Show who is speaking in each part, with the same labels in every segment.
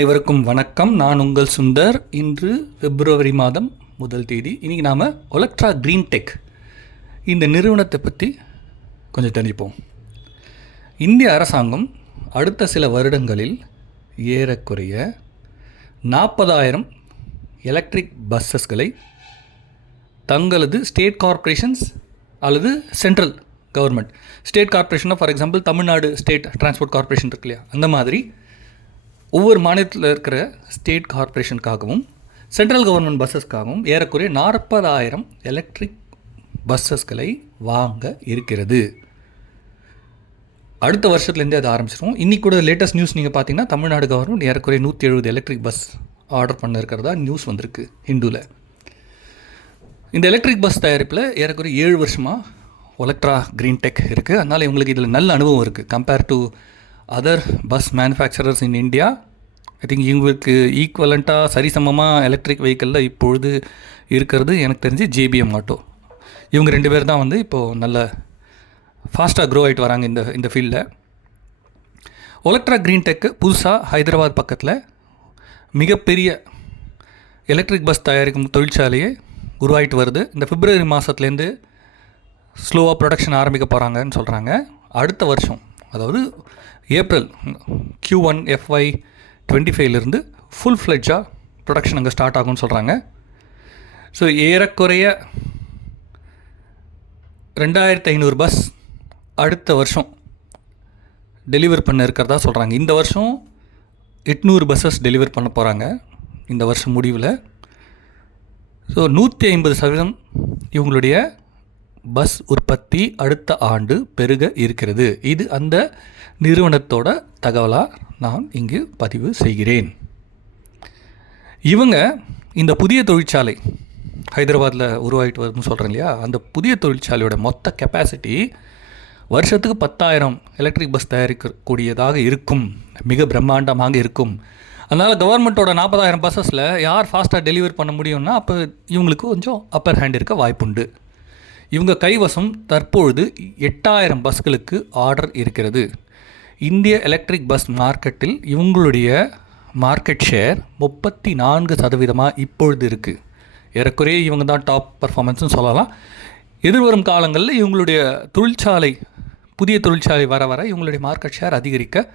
Speaker 1: அனைவருக்கும் வணக்கம். நான் உங்கள் சுந்தர். இன்று பிப்ரவரி மாதம் முதல் தேதி. இன்றைக்கி நாம் ஒலக்ட்ரா க்ரீன் டெக் இந்த நிறுவனத்தை பற்றி கொஞ்சம் தெரிஞ்சுப்போம். இந்திய அரசாங்கம் அடுத்த சில வருடங்களில் ஏறக்குறைய நாற்பதாயிரம் எலக்ட்ரிக் பஸ்ஸஸ்களை தங்களது ஸ்டேட் கார்ப்பரேஷன்ஸ் அல்லது central government state கார்ப்பரேஷனாக for example Tamil Nadu state transport corporation இருக்கு இல்லையா? அந்த மாதிரி ஒவ்வொரு மாநிலத்தில் இருக்கிற ஸ்டேட் கார்ப்பரேஷனுக்காகவும் சென்ட்ரல் கவர்மெண்ட் பஸ்ஸஸ்க்காகவும் ஏறக்குறைய நாற்பதாயிரம் எலக்ட்ரிக் பஸ்ஸஸ்களை வாங்க இருக்கிறது. அடுத்த வருஷத்துலேருந்தே அதை ஆரம்பிச்சிரும். இன்றைக்கி கூட லேட்டஸ்ட் நியூஸ் நீங்கள் பார்த்தீங்கன்னா தமிழ்நாடு கவர்மெண்ட் ஏறக்குறைய நூற்றி எழுபது எலக்ட்ரிக் பஸ் ஆர்டர் பண்ண இருக்கிறதா நியூஸ் வந்திருக்கு ஹிந்துவில் இந்த எலக்ட்ரிக் பஸ் தயாரிப்பில் ஏறக்குறைய ஏழு வருஷமாக ஒலக்ட்ரா க்ரீன் டெக் இருக்குது அதனால் இவங்களுக்கு இதில் நல்ல அனுபவம் இருக்குது compare to other bus manufacturers in India I think இவங்களுக்கு ஈக்குவலண்ட்டாக சரிசமமாக எலக்ட்ரிக் வெஹிக்கிளில் இப்பொழுது இருக்கிறது எனக்கு தெரிஞ்சு ஜேபிஎம் ஆட்டோ இவங்க ரெண்டு பேர் தான் வந்து இப்போது நல்ல ஃபாஸ்ட்டாக க்ரோ ஆகிட்டு வராங்க இந்த இந்த ஃபீல்டில் ஒலக்ட்ரா க்ரீன் டெக்கு புதுசாக ஹைதராபாத் பக்கத்தில் மிகப்பெரிய எலக்ட்ரிக் பஸ் தயாரிக்கும் தொழிற்சாலையே உருவாகிட்டு வருது. இந்த பிப்ரவரி மாதத்துலேருந்து ஸ்லோவாக ப்ரொடக்ஷன் ஆரம்பிக்க போகிறாங்கன்னு சொல்கிறாங்க அடுத்த வருஷம் அதாவது April Q one FY twenty ஃபைவ்லேருந்து ஃபுல் ஃப்ளெட்ஜாக ப்ரொடக்ஷன் அங்கே ஸ்டார்ட் ஆகும்னு சொல்கிறாங்க ஸோ ஏறக்குறைய ரெண்டாயிரத்து ஐநூறு பஸ் அடுத்த வருஷம் டெலிவர் பண்ண இருக்கிறதா சொல்கிறாங்க இந்த வருஷம் எட்நூறு பஸ்ஸஸ் டெலிவர் பண்ண போகிறாங்க இந்த வருஷம் முடிவில். ஸோ நூற்றி ஐம்பது சதவீதம் இவங்களுடைய பஸ் உற்பத்தி அடுத்த ஆண்டு பெருக இருக்கிறது. இது அந்த நிறுவனத்தோட தகவலாக நான் இங்கு பதிவு செய்கிறேன். இவங்க இந்த புதிய தொழிற்சாலை ஹைதராபாத்தில் உருவாகிட்டு வருதுன்னு சொல்கிறேன் இல்லையா? அந்த புதிய தொழிற்சாலையோட மொத்த கெப்பாசிட்டி வருஷத்துக்கு பத்தாயிரம் எலக்ட்ரிக் பஸ் தயாரிக்கக்கூடியதாக இருக்கும். மிக பிரம்மாண்டமாக இருக்கும். அதனால் கவர்மெண்ட்டோட நாற்பதாயிரம் பஸ்ஸஸில் யார் ஃபாஸ்ட்டாக டெலிவர் பண்ண முடியும்னா அப்போ இவங்களுக்கு கொஞ்சம் அப்பர் ஹேண்ட் இருக்க வாய்ப்புண்டு. இவங்க கைவசம் தற்பொழுது எட்டாயிரம் பஸ்களுக்கு ஆர்டர் இருக்கிறது. இந்திய எலக்ட்ரிக் பஸ் மார்க்கெட்டில் இவங்களுடைய மார்க்கெட் ஷேர் முப்பத்தி நான்கு சதவீதமாக இப்பொழுது இருக்குது ஏறக்குறைய இவங்க தான் டாப் பர்ஃபார்மன்ஸ்னு சொல்லலாம். எதிர்வரும் காலங்களில் இவங்களுடைய தொழிற்சாலை புதிய தொழிற்சாலை வர வர இவங்களுடைய மார்க்கெட் ஷேர் அதிகரிக்க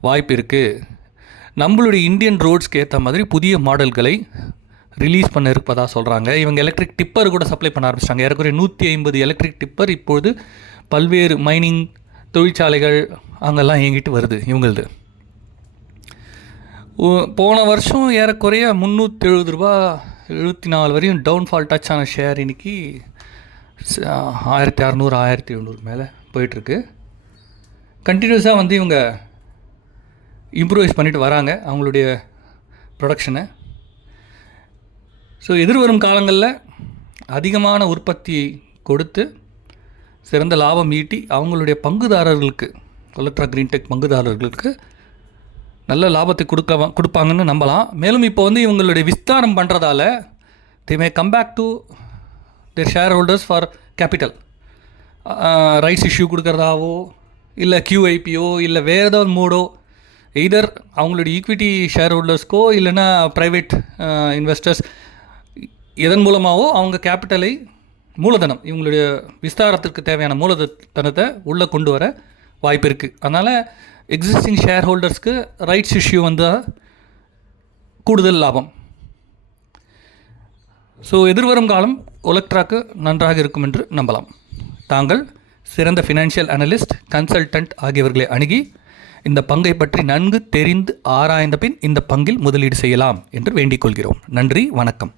Speaker 1: வாய்ப்பு இருக்குது நம்மளுடைய இந்தியன் ரோட்ஸ்க்கு ஏற்ற மாதிரி புதிய மாடல்களை ரிலீஸ் பண்ண இருப்பதாக சொல்கிறாங்க இவங்க எலக்ட்ரிக் டிப்பர் கூட சப்ளை பண்ண ஆரம்பிச்சிட்டாங்க. ஏறக்குறைய நூற்றி ஐம்பது எலக்ட்ரிக் டிப்பர் இப்பொழுது பல்வேறு மைனிங் தொழிற்சாலைகள் அங்கெல்லாம் இயங்கிட்டு வருது இவங்களது. போன வருஷம் ஏறக்குறைய முந்நூற்றி எழுபது ரூபா எழுபத்தி நாலு வரையும் டவுன்ஃபால் டச் ஆன ஷேர் இன்றைக்கி ஆயிரத்தி அறநூறு ஆயிரத்தி எழுநூறு மேலே போயிட்டுருக்கு. கண்டினியூஸாக வந்து இவங்க இம்ப்ரூவைஸ் பண்ணிட்டு வராங்க. அவங்களுடைய ப்ரொடக்ஷனை ஸோ எதிர்வரும் காலங்களில் அதிகமான உற்பத்தியை கொடுத்து சிறந்த லாபம் ஈட்டி அவங்களுடைய பங்குதாரர்களுக்கு வள்ளற்றா க்ரீன் டெக் பங்குதாரர்களுக்கு நல்ல லாபத்தை கொடுக்க கொடுப்பாங்கன்னு நம்பலாம். மேலும் இப்போ வந்து இவங்களுடைய விஸ்தாரம் பண்ணுறதால they may come back to their shareholders for capital rights issue கொடுக்குறதாவோ இல்லை கியூஐபிஓ இல்லை வேறு ஏதாவது மூடோ எய்தர் அவங்களுடைய ஈக்விட்டி ஷேர் ஹோல்டர்ஸ்க்கோ இல்லைன்னா ப்ரைவேட் இன்வெஸ்டர்ஸ் இதன் மூலமாகவோ அவங்க கேபிட்டலை மூலதனம் இவங்களுடைய விஸ்தாரத்திற்கு தேவையான மூலதனத்தை உள்ளே கொண்டு வர வாய்ப்பு இருக்குது அதனால் எக்ஸிஸ்டிங் ஷேர் ஹோல்டர்ஸ்க்கு ரைட்ஸ் இஷ்யூ வந்தால் கூடுதல் லாபம். ஸோ எதிர்வரும் காலம் ஒலக்ட்ராக்கு நன்றாக இருக்கும் என்று நம்பலாம். தாங்கள் சிறந்த ஃபினான்ஷியல் அனலிஸ்ட் கன்சல்டன்ட் ஆகியவர்களை அணுகி இந்த பங்கை பற்றி நன்கு தெரிந்து ஆராய்ந்த பின் இந்த பங்கில் முதலீடு செய்யலாம் என்று வேண்டிக் கொள்கிறோம். நன்றி வணக்கம்.